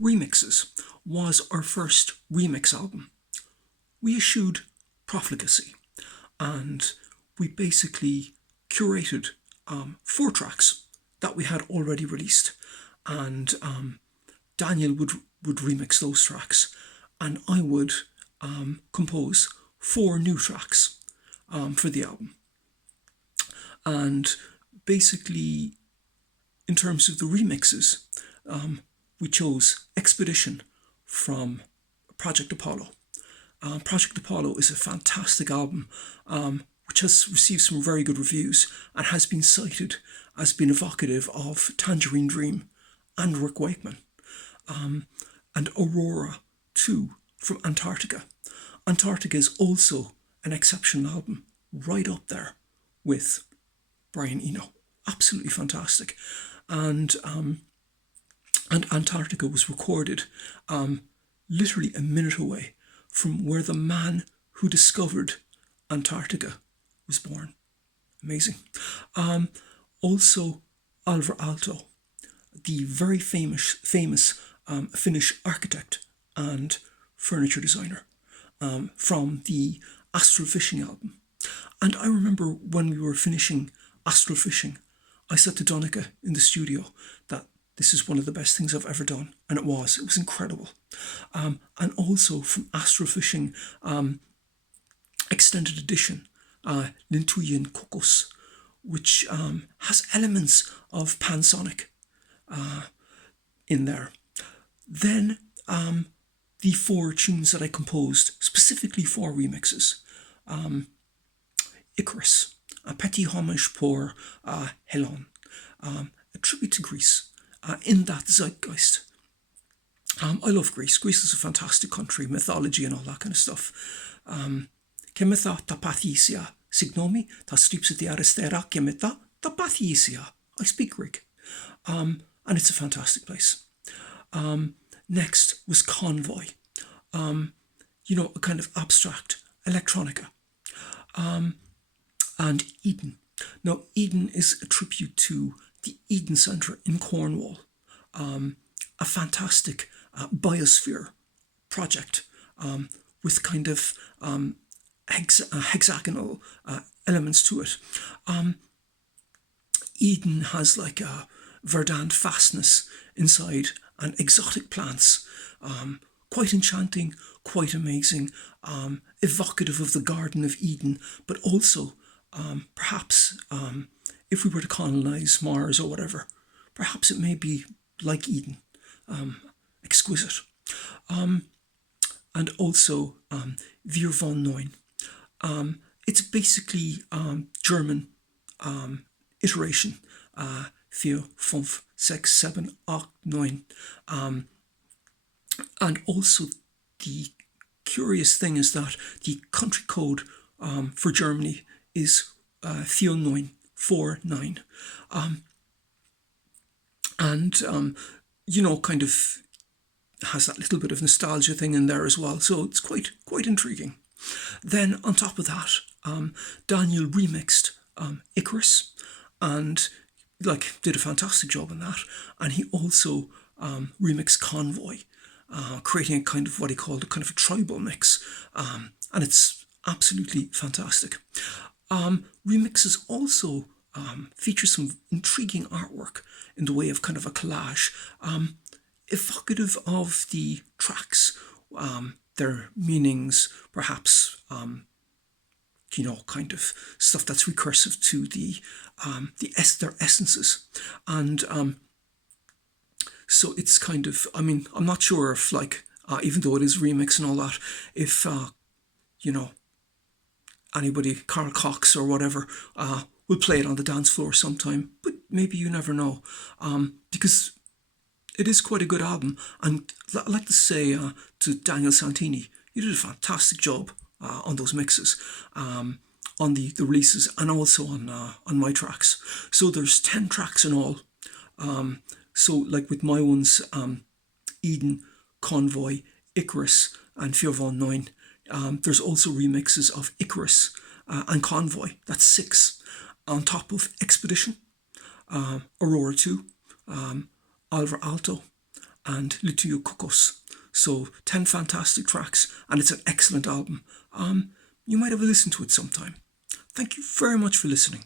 Remixes was our first remix album. We issued Profligacy, and we basically curated 4 tracks that we had already released, and Daniel would remix those tracks, and I would compose 4 new tracks for the album. And basically, in terms of the remixes, we chose Expedition from Project Apollo. Project Apollo is a fantastic album which has received some very good reviews and has been cited as being evocative of Tangerine Dream and Rick Wakeman. And Aurora 2 from Antarctica. Antarctica is also an exceptional album, right up there with Brian Eno. Absolutely fantastic. And Antarctica was recorded literally a minute away from where the man who discovered Antarctica was born. Amazing. Also, Alvar Aalto, the very famous Finnish architect and furniture designer, from the Astrofishing album. And I remember when we were finishing Astrofishing, I said to Donica in the studio that this is one of the best things I've ever done. And it was incredible. And also from Astrofishing Extended Edition, Lintuyen Kokos, which has elements of Pansonic in there. Then the 4 tunes that I composed specifically for remixes. Icarus, a petit homage pour Helon, a tribute to Greece in that zeitgeist. I love Greece. Greece is a fantastic country, mythology and all that kind of stuff. Kemetha ta pathisia, signomi ta stripsiti aristera kemeta ta pathisia. I speak Greek. And it's a fantastic place. Next was Convoy, a kind of abstract electronica. And Eden. Now, Eden is a tribute to the Eden Centre in Cornwall, a fantastic biosphere project with kind of hexagonal elements to it. Eden has like a verdant fastness inside and exotic plants, quite enchanting, quite amazing, evocative of the Garden of Eden, but also perhaps if we were to colonize Mars or whatever, perhaps it may be like Eden, exquisite. And also Wir von Neun. It's basically German iteration, 4, 5, 6, 7, 8, 9. And also the curious thing is that the country code for Germany is 4949. And kind of has that little bit of nostalgia thing in there as well. So it's quite intriguing. Then on top of that, Daniel remixed Icarus and did a fantastic job on that. And he also remixed Convoy, creating a kind of what he called a kind of a tribal mix. And it's absolutely fantastic. Remixes also feature some intriguing artwork in the way of kind of a collage, evocative of the tracks, their meanings, perhaps, kind of stuff that's recursive to their essences. And so it's kind of, I'm not sure if even though it is remix and all that, if, anybody, Carl Cox or whatever, will play it on the dance floor sometime, but maybe you never know, because it is quite a good album. And I'd like to say to Daniel Santini, you did a fantastic job on those mixes, on the releases, and also on my tracks. So there's 10 tracks in all. So with my ones, Eden, Convoy, Icarus, and 4 von Neun. There's also remixes of Icarus and Convoy. That's 6. On top of Expedition, Aurora 2, Alvar Aalto, and Lituyo Kokos. So 10 fantastic tracks, and it's an excellent album. You might have a listen to it sometime. Thank you very much for listening.